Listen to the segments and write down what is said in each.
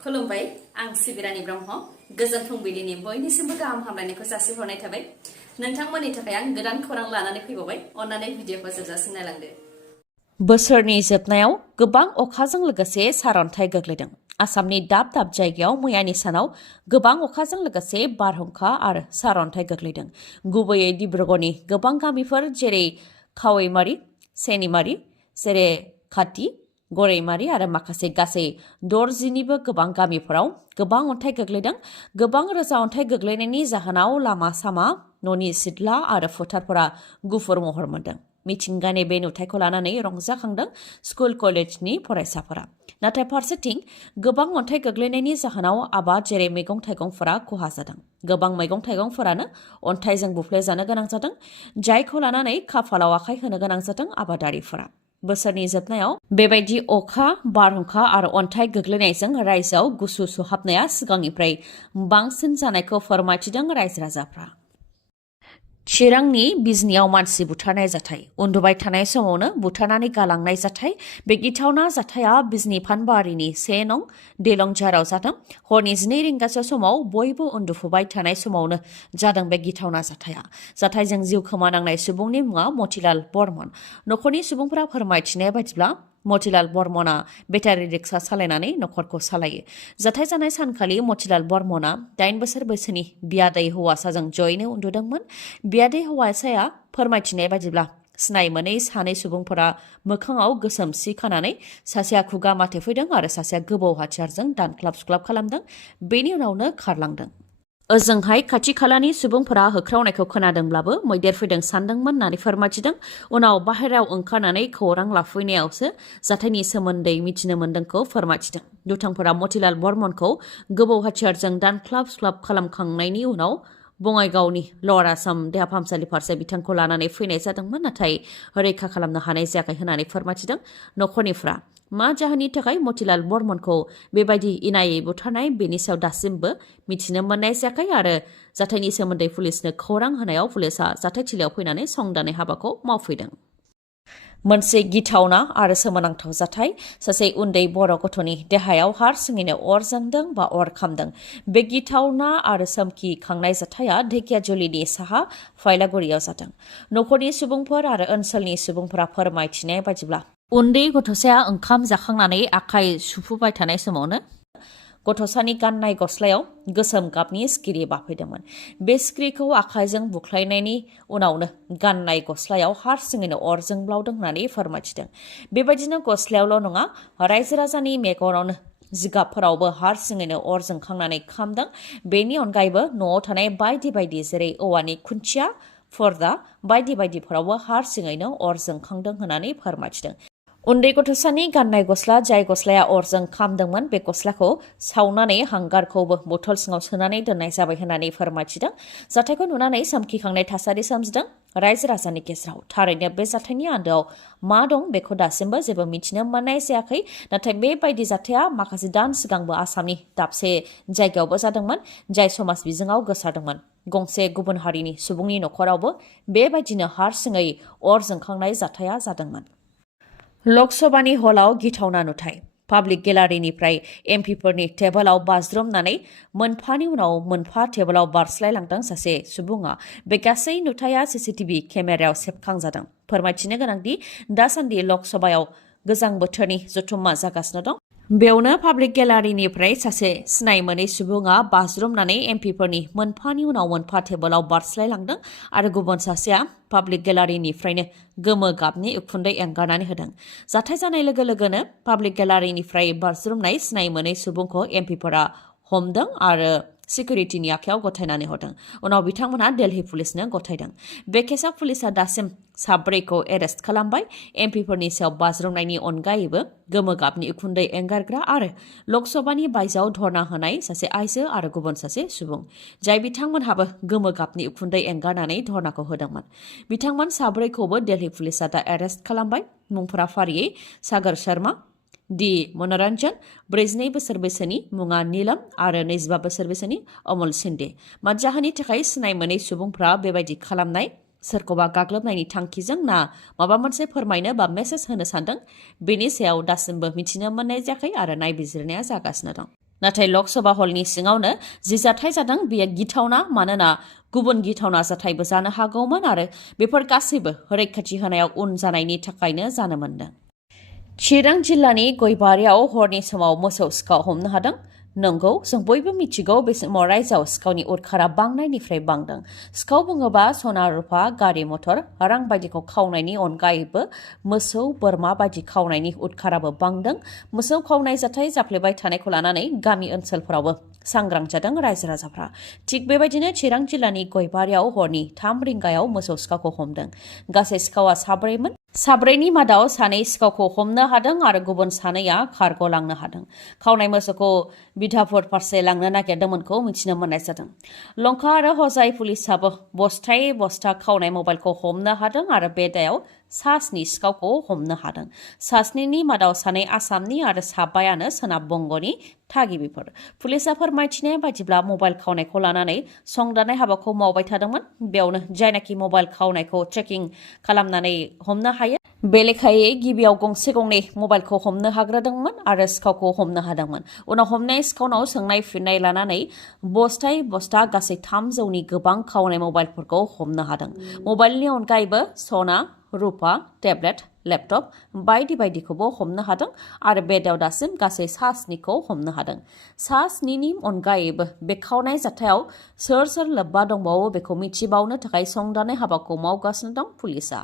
खुलुमबाय आं सिबिरानि ब्रह्म गोजोन फुंबिलिनि बयनिसिमबो गाहाम हामलायनायखौ जासिहरनाय थाबाय नोंथांमोननि थाखाय आं गोदान खौरां लानानै फैबावबाय अन्नानै भिडिअखौ जोबजासिम नायलांदो बोसोरनि जोबनायाव गोबां अखाजों लोगोसे सारअन्थाइ गोग्लैदों आसामनि दाब दाब जायगायाव मैयानि सानाव गोबां अखाजों लोगोसे बारहुंखा आरो सारअन्थाइ गोग्लैदों गुबैयै डिब्रुगड़नि गोबां गामिफोर जेरै खावैमारि सेनिमारि जेरै खाथि गरैमारि आरो माखासे गासै दरजिनिबो गोबां गामिफोराव गोबां अन्थाइ गोग्लैदों गोबां रोजा अन्थाइ गोग्लैनायनि जाहोनाव लामा सामा न'नि सिथ्ला आरो फोथारफोरा गुफुर महर मोनदों मिथिंगानि बे नुथायखौ लानानै रंजाखांदों स्कुल कलेजनि फरायसाफोरा नाथाय फारसेथिं गोबां अन्थाइ गोग्लैनायनि जाहोनाव आबाद जेरै मैगं थाइगंफोरा खहा जादों गोबां मैगं थाइगंफोरानो अन्थाइजों बुफ्लेजानो गोनां जादों जायखौ लानानै खाफालाव आखाइ होनो गोनां जादों आबादारिफोरा बोसोरनि जोबनायाव बेबायदि अखा बारहुंखा आरो अन्थाइ गोग्लैनायजों रायजोआव गुसु सुहाबनाया सिगांनिफ्राय बांसिन जानायखौ फोरमायथिदों रायजो राजाफ्रा चिरांनि बिजनियाव मानसि बुथारनाय जाथाय उन्दुबाय थानाय समावनो बुथारनानै गालांनाय जाथाय बे गिथावना जाथाया बिजनि फानबारिनि 1 नं देलंझाराव जादों हरनि 12 रिंगासो समाव बयबो उन्दुफुबाय थानाय समावनो जादों बे गिथावना जाथाया जाथायजों जिउ खोमानांनाय सुबुंनि मुङा मतिलाल बर्मन नखरनि सुबुंफोरा फोरमायथिनाय बायदिब्ला मतिलाल बर्मना बेटारि रिक्सा सालायनानै नखरखौ सालायो जाथाय जानाय सानखालि मतिलाल बर्मना 8 बोसोर बैसोनि बियादै हौवासाजों जयैनो उन्दुदोंमोन बियादै हौवासाया फोरमायथिनाय बायदिब्ला सिनाय मोनै सानै सुबुंफोरा मोखाङाव गोसोम सि खानानै सासेया खुगा माथेफैदों आरो सासेया गोबौ हाथियारजों दानख्लाब सुख्लाब खालामदों बेनि उनावनो खारलांदों ओजोंहाय खाथि खालानि सुबुंफोरा होख्रावनायखौ खोनादोंब्लाबो मैदेर फैदों सानदोंमोन होननानै फोरमायथिदों उनाव बाहेरायाव ओंखारनानै खौरां लाफैनायावसो जाथायनि सोमोन्दै मिथिनो मोन्दोंखौ फोरमायथिदों दुथांफोरा मतिलाल बर्मनखौ गोबौ हाथियारजों दानख्लाब सुख्लाब खालामखांनायनि उनाव बङाइगावनि लवार आसाम देहा फाहामसालि फारसे बिथांखौ लानानै फैनाय जादोंमोन नाथाय रैखा खालामनो हानाय जायाखै होननानै फोरमायथिदों नखरनिफ्रा मा जाहोननि थाखाय मतिलाल बर्मनखौ बेबायदि इनायै बुथारनाय बेनि सायाव दासिमबो मिथिनो मोननाय जायाखै आरो जाथायनि सोमोन्दै पुलिसनो खौरां होनायाव पुलिसा जाथायथिलियाव फैनानै संदाननाय हाबाखौ मावफैदों मोनसे गिथावना आरो सोमोनांथाव जाथाय सासे उन्दै बर' गथ'नि देहायाव हारसिङैनो अर जोंदों बा अर खामदों बे गिथावना आरो सोमखिखांनाय जाथाया ढेकियाजुलिनि साहा फायलागुरियाव जादों नखरनि सुबुंफोर आरो ओनसोलनि सुबुंफोरा फोरमायथिनाय बायदिब्ला उन्दै गथ'साया ओंखाम जाखांनानै आखाइ सुफुबाय थानाय समावनो गथ'सानि गाननाय गस्लायाव गोसोम गाबनि सिखिरि बाफैदोंमोन बे सिखिरिखौ आखाइजों बुख्लायनायनि उनावनो गाननाय गस्लायाव हारसिङैनो अर जोंब्लावदों होननानै फोरमायथिदों बेबायदिनो गस्लायावल' नङा रायजो राजानि मेगनावनो जिगाबफोरावबो हारसिङैनो अर जोंखांनानै खामदों बेनि अनगायैबो न'आव थानाय बायदि बायदि जेरै औवानि खुन्थिया पर्दा बायदि बायदिफोरावबो हारसिङैनो अर जोंखांदों होननानै फोरमायथिदों उन्दै गथ'सानि गाननाय गस्ला जाय गस्लाया अरजों खामदोंमोन बे गस्लाखौ सावनानै हांगारखौबो बथल सिङाव सोनानै दोननाय जाबाय होननानै फोरमायथिदों जाथायखौ नुनानै सोमखिखांनाय थासारि सोमजिदों रायजो राजानि गेजेराव थारैनो बे जाथायनि आन्दोआव मा दं बेखौ दासिमबो जेबो मिथिनो मोननाय जायाखै नाथाय बेबायदि जाथाया माखासे दान सिगांबो आसामनि दाबसे जायगायावबो जादोंमोन जाय समाज बिजोङाव गोसारदोंमोन गंसे गुबुन हारिनि सुबुंनि नखरावबो बेबायदिनो हारसिङै अर जोंखांनाय जाथाया जादोंमोन लकसभानि हलाव गिथावना नुथाय पाब्लिक गेलारिनिफ्राय एमपिफोरनि टेबोलाव बाज्रुमनानै मोनफानि उनाव मोनफा टेबोलाव बारस्लायलांदों सासे सुबुङा बे गासै नुथाया सीसीटीवी केमेरायाव सेबखांजादों फोरमायथिनो गोनांदि दासान्दि लकसभायाव गोजां बोथोरनि जथुम्मा जागासिनो दं बेयावनो पाब्लिक गेलारिनिफ्राय सासे सिनाय मोनै सुबुङा बाज्रुमनानै एमपिफोरनि मोनफानि उनाव मोनफा टेबोलाव बारस्लायलांदों आरो गुबुन सासेया पाब्लिक गेलारिनिफ्रायनो गोमो गाबनि उखुन्दै एंगारनानै होदों जाथाय जानाय लोगो लोगोनो पाब्लिक गेलारिनिफ्राय बाज्रुमनाय सिनाय मोनै सुबुंखौ एमपिफोरा हमदों आरो सिकिउरिटिनि आखायाव गथायनानै हरदों उनाव बिथांमोनहा दिल्ली पुलिसनो गथायदों बे केसआव पुलिसा दासिम साब्रैखौ एरेस्ट खालामबाय एमपिफोरनि सायाव बाज्रुमनायनि अनगायैबो गोमो गाबनि उखुन्दै एंगारग्रा आरो लकसभानि बायजोआव धर्ना होनाय सासे आइजो आरो गुबुन सासे सुबुं जाय बिथांमोनहाबो गोमो गाबनि उखुन्दै एंगारनानै धर्नाखौ होदोंमोन बिथांमोन साब्रैखौबो दिल्ली पुलिसा दा एरेस्ट खालामबाय मुंफोरा फारियै सागर शर्मा डि मनोरन्जन 42 बोसोर बैसोनि मुङा नीलम आरो 25 बोसोर बैसोनि अमल सिंदे मा जाहोननि थाखाय सिनाय मोनै सुबुंफ्रा बेबायदि खालामनाय सोरखौबा गाग्लोबनायनि थांखिजों ना माबा मोनसे फोरमायनो बा मेसेज होनो सानदों बेनि सायाव दासिमबो मिथिनो मोननाय जायाखै आरो नायबिजिरनाया जागासिनो दं नाथाय लकसभा हलनि सिङावनो जि जाथाय जादों बेयो गिथावना मानोना गुबुन गिथावना जाथायबो जानो हागौमोन आरो बेफोर गासैबो रैखाथि होनायाव उन जानायनि थाखायनो जानो मोन्दों। चिरां जिल्लानि गयबारियाव हरनि समाव मोसौ सिखाव हमनो हादों। नंगौ, जों बयबो मिथिगौ बे समाव रायजोआव सिखावनि उदखारा बांनायनिफ्राय बांदों। सिखाव बुङोबा सना रुपा, गारि मटर, रां बायदिखौ खावनायनि अनगायैबो मोसौ बोरमा बायदि खावनायनि उदखाराबो बांदों। मोसौ खावनाय जाथाय जाफ्लेबाय थानायखौ लानानै गामि ओनसोलफोरावबो सांग्रां जादों रायजो राजाफ्रा। थिग बेबायदिनो चिरां जिल्लानि गयबारियाव हरनि 3 रिंगायाव मोसौ सिखावखौ हमदों। गासै सिखावा साब्रैमोन। साब्रैनि मादाव सानै सिखावखौ हमनो हादों आरो गुबुन सानैया खारग'लांनो हादों। खावनाय मोसौखौ बिधापुर फारसे लांनो नागिरदोंमोनखौ मिथिनो मोननाय जादों। लंका आरो हजाय पुलिसाबो बस्थायै बस्था खावनाय मबाइलखौ हमनो हादों आरो बे दायाव सा-स्नि सिखावखौ हमनो हादों। सा-स्निनि मादाव सानै आसामनि आरो साबायानो सोनाब बंग'नि थागिबिफोर। पुलिसा फोरमायथिनाय बायदिब्ला मबाइल खावनायखौ लानानै संदाननाय हाबाखौ मावबाय थादोंमोन। बेयावनो जायनाखि मबाइल खावनायखौ ट्रेकिं खालामनानै हमनो हायो बे लेखायै गिबियाव गंसे गंनै मबाइलखौ हमनो हाग्रोदोंमोन आरो सिखावखौ हमनो हादोंमोन। उनाव हमनाय सिखावनाव सोंनाय फिननाय लानानै बस्थायै बस्था गासै 300नि गोबां खावनाय मबाइलफोरखौ हमनो हादों। मबाइलनि अनगायैबो सना रुपा, टेब्लेट, लेपटप बायदि बायदिखौबो हमनो हादों आरो बे दायाव दासिम गासै सा-स्निखौ हमनो हादों। सा-स्निनि अनगायैबो बे खावनाय जाथायाव सोर सोर लोब्बा दंबावो बेखौ मिथिबावनो थाखाय संदाननाय हाबाखौ मावगासिनो दं पुलिसा।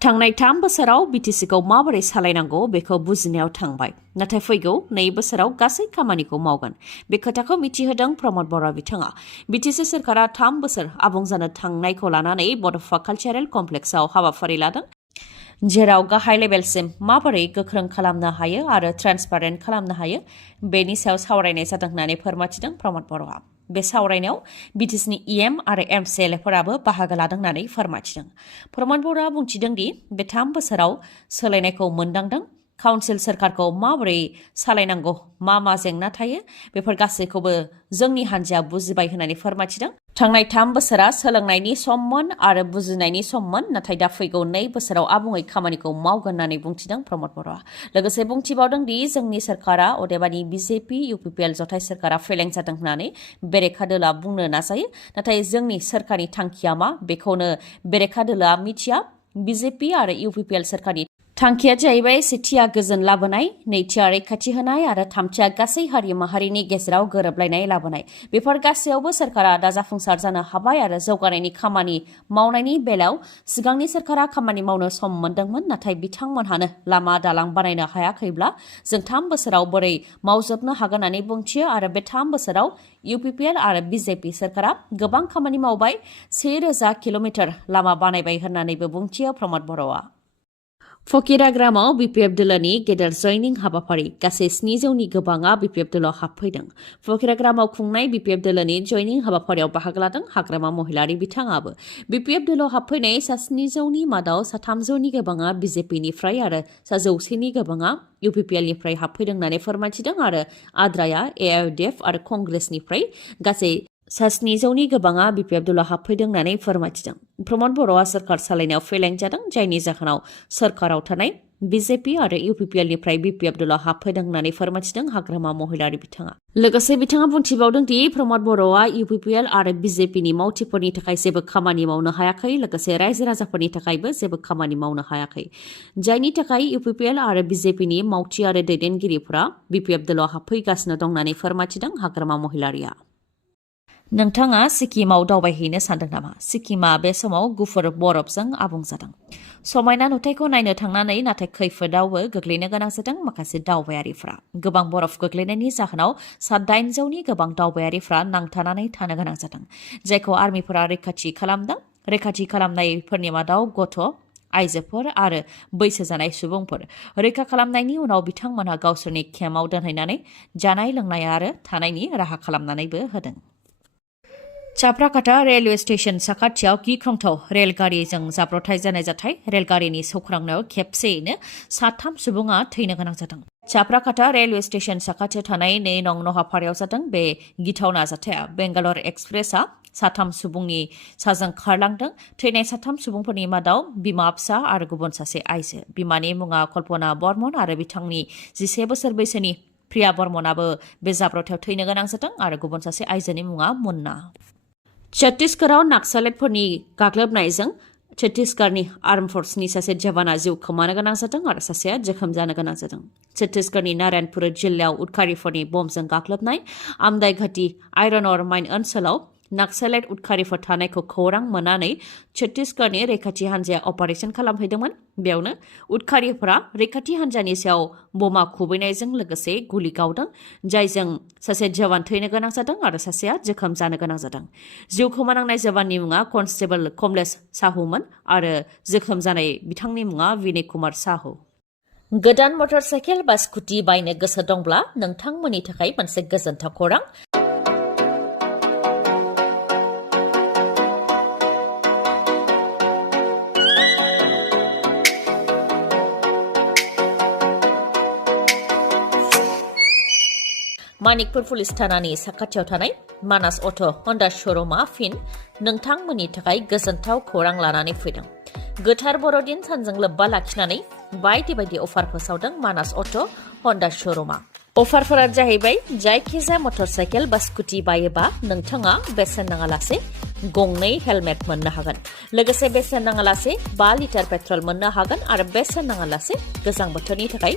थांनाय 3 बोसोराव बिटिसिखौ माबोरै सालायनांगौ बेखौ बुजिनायाव थांबाय, नाथाय फैगौ 2 बोसोराव गासै खामानिखौ मावगोन। बे खोथाखौ मिथिहोदों प्रमद बर' बिथाङा। बिटिसि सोरखारा 3 बोसोर आबुं जानो थांनायखौ लानानै बड'फा कालचारेल कमप्लेक्सआव हाबाफारि लादों, जेराव गाहाय लेभेलसिम माबोरै गोख्रों खालामनो हायो आरो ट्रान्सपारेन्ट खालामनो हायो बेनि सायाव सावरायनाय जादों होननानै फोरमायथिदों प्रमद बर'आ। बे सावरायनायाव बिटिसिनि इएम आरो एमसिएलएफोराबो बाहागो लादों होननानै फोरमायथिदों। प्रमद बर'आ बुंथिदों दि बे 3 बोसोराव सोलायनायखौ मोनदांदों। काउन्सिल सोरखारखौ माबोरै सालायनांगौ, मा जेंना थायो बेफोर गासैखौबो जोंनि हान्जाया बुजिबाय होननानै फोरमायथिदों। थांनाय 3 बोसोरा सोलोंनायनि सममोन आरो बुजिनायनि सममोन, नाथाय दा फैगौ 2 बोसोराव आबुङै खामानिखौ मावगोन होननानै बुंथिदों प्रमद बर'आ। लोगोसे बुंथिबावदों दि जोंनि सोरखारा अदेबानि बिजेपि इउपिपिएल जथाय सोरखारा फेलें जादों होननानै बेरेखा दोलोआ बुंनो नाजायो, नाथाय जोंनि सोरखारनि थांखिया मा बेखौनो बेरेखा दोलोआ मिथिया। बिजेपि आरो इउपिपिएल सोरखारनि थांखिया जाहैबाय सेथिया गोजोन लाबोनाय, नैथिया रैखाथि होनाय आरो थामथिया गासै हारि माहारिनि गेजेराव गोरोबलायनाय लाबोनाय। बेफोर गासैयावबो सोरखारा दा जाफुंसार जानो हाबाय आरो जौगानायनि खामानि मावनायनि बेलायाव सिगांनि सोरखारा खामानि मावनो सम मोनदोंमोन, नाथाय बिथांमोनहानो लामा दालां बानायनो हायाखैब्ला जों 3 बोसोराव बोरै मावजोबनो हागोन होननानै बुंथियो आरो बे 3 बोसोराव इउपिपिएल आरो बिजेपि सोरखारा गोबां खामानि मावबाय, 1000 किल'मिटार लामा बानायबाय होननानैबो बुंथियो प्रमद बर'आ। फकिराग्रामाव बिपिएफ दोलोनि गेदेर जयनिं हाबाफारि गासै 700नि गोबाङा बिपिएफ दोलोआव हाबफैदों। फकिराग्रामाव खुंनाय बिपिएफ दोलोनि जयनिं हाबाफारियाव बाहागो लादों हाग्रामा महिलारि बिथाङाबो। बिपिएफ दोलोआव हाबफैनाय 700नि मादाव 300नि गोबाङा बिजेपिनिफ्राय आरो 100नि गोबाङा इउपिपिएलनिफ्राय हाबफैदों होननानै फोरमायथिदों आरो आद्राया एआइडिएफ आरो कंग्रेसनिफ्राय गासै 700नि गोबाङा बिपिएफ दोलोआव हाबफैदों होननानै फोरमायथिदों। प्रमद बर'आ सोरखार सालायनायाव फेलें जादों, जायनि जाहोनाव सोरखाराव थानाय बिजेपि आरो इउपिपिएलनिफ्राय बिपिएफ दोलोआव हाबफैदों होननानै फोरमायथिदों हाग्रामा महिलारि बिथाङा। लोगोसे बिथाङा बुंथिबावदों दि प्रमद बर'आ इउपिपिएल आरो बिजेपिनि मावथिफोरनि थाखाय जेबो खामानि मावनो हायाखै, लोगोसे रायजो राजाफोरनि थाखायबो जेबो खामानि मावनो हायाखै, जायनि थाखाय इउपिपिएल आरो बिजेपिनि मावथि आरो दैदेनगिरिफोरा बिपिएफ दोलोआव हाबफैगासिनो दं होननानै फोरमायथिदों हाग्रामा महिलारिया। नोंथाङा सिक्किमाव दावबायहैनो सानदों नामा? सिक्किमा बे समाव गुफुर बरफजों आबुं जादों। समायना नुथायखौ नायनो थांनानै नाथाय खैफोदावबो गोग्लैनो गोनां जादों माखासे दावबायारिफ्रा। गोबां बरफ गोग्लैनायनि जाहोनाव 800नि गोबां दावबायारिफ्रा नांथानानै थानो गोनां जादों, जायखौ आर्मिफोरा रैखाथि खालामदों। रैखाथि खालामनायफोरनि मादाव गथ', आइजोफोर आरो बैसो जानाय सुबुंफोर। रैखा खालामनायनि उनाव बिथांमोनहा गावसोरनि केम्पआव दोनहैनानै जानाय लोंनाय आरो थानायनि राहा खालामनानैबो होदों। चाप्राकाटा रेलवे स्टेशन साखाथियाव गिख्रंथाव रेलगारिजों जाब्रबथाय जानाय जाथाय। रेलगारिनि सौख्रांनायाव खेबसेयैनो 3 सुबुङा थैनो गोनां जादों। चाप्राकाटा रेलवे स्टेशन साखाथियाव थानाय 2 नं नहापारायाव जादों बे गिथावना जाथाया। बेंगालर एक्सप्रेसआ 3 सुबुंनि साजों खारलांदों। थैनाय 3 सुबुंफोरनि मादाव बिमा फिसा आरो गुबुन सासे आइजो। बिमानि मुङा कल्पना बर्मन आरो बिथांनि 11 बोसोर बैसोनि प्रिया बर्मनाबो बे जाब्रबथायाव थैनो गोनां जादों आरो गुबुन सासे आइजोनि मुङा मुन्ना। छत्तीसगढ़आव नाक्सालेटफोरनि गाग्लोबनायजों छत्तीसगढ़नि आर्म फोर्सनि सासे जवाना जिउ खोमानो गोनां जादों आरो सासेया जोखोम जानो गोनां जादों। छत्तीसगढ़नि नारायणपुर जिल्लायाव उदखारिफोरनि बमजों गाग्लोबनाय आमदाय घाटी आयरन अर माइन ओनसोलाव नाक्सालेट उदखारिफोर थानायखौ खौरां मोननानै छत्तीसगढ़नि रैखाथि हान्जाया अपारेशन खालामहैदोंमोन। बेयावनो उदखारिफोरा रैखाथि हान्जानि सायाव बमा खुबैनायजों लोगोसे गुलि गावदों, जायजों सासे जवान थैनो गोनां जादों आरो सासेया जोखोम जानो गोनां जादों। जिउ खोमानांनाय जवाननि मुङा कनस्टेबल कमलेश साहुमोन आरो जोखोम जानाय बिथांनि मुङा विनय कुमार साहु। गोदान मटर साइकेल बा स्कुटि बायनो गोसो दंब्ला नोंथांमोननि थाखाय मोनसे गोजोनथाव खौरां। मानिकपुर पुलिस थानानि साखाथियाव थानाय मानास अट' हन्डा श'रुमा फिन नोंथांमोननि थाखाय गोजोनथाव खौरां लानानै फैदों। गोथार बर'दिन सानजों लोब्बा लाखिनानै बायदि बायदि अफार फोसावदों मानास अट' हन्डा श'रुमा। अफारफोरा जाहैबाय जायखिजाया मटर साइकेल बा स्कुटि बायोबा नोंथाङा बेसेन नाङालासे गंनै हेलमेट मोननो हागोन। लोगोसे बेसेन नाङालासे 5 लिटार पेट्रल मोननो हागोन आरो बेसेन नाङालासे गोजां बोथोरनि थाखाय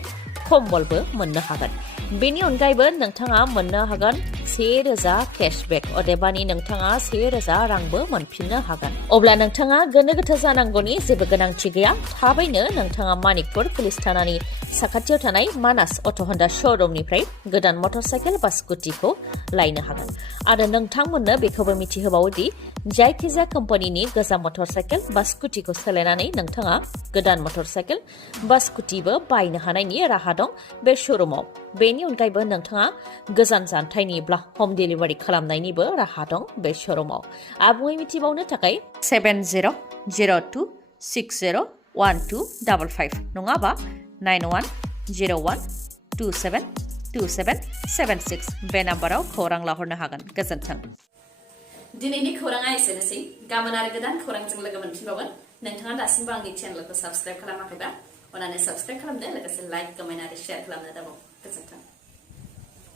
कम्बलबो मोननो हागोन। बेनि अनगायैबो नोंथाङा मोननो हागोन 1000 केशबेक, अदेबानि नोंथाङा 1000 रांबो मोनफिननो हागोन। अब्ला नोंथाङा गोनो गोथो जानांगौनि जेबो गोनांथि गैया। थाबैनो नोंथाङा मानिकपुर पुलिस थानानि साखाथियाव थानाय मानास अट' हन्डा श'रुमनिफ्राय गोदान मटर साइकेल बा स्कुटिखौ लायनो हागोन। आरो नोंथांमोननो बेखौबो मिथिहोबावोदि जायखिजाया कम्पानिनि गोजाम मटर साइकेल बा स्कुटिखौ सोलायनानै नोंथाङा गोदान मटर साइकेल बा स्कुटिबो बायनो हानायनि राहा दं बे श'रुमाव। बेनि अनगायैबो नोंथाङा गोजान जानथायनिब्ला हम डेलिभारि खालामनायनिबो राहा दं बे श'रुमाव। आबुङै मिथिबावनो थाखाय 7002601255 नङाबा 9101272776 बे नाम्बाराव खौरां लाहरनो हागोन। गोजोन्थों। दिनैनि खौराङा एसेनोसै। गाबोन आरो गोदान खौरांजों लोगो मोनफिनबावगोन। नोंथाङा दासिमबो आंनि चेनेलखौ साबस्क्राइब खालामाखैबा अन्नानै साबस्क्राइब खालामदो, लोगोसे लाइक, कमेन्ट आरो शेयार खालामनो दाबाव। गोजोन्थों।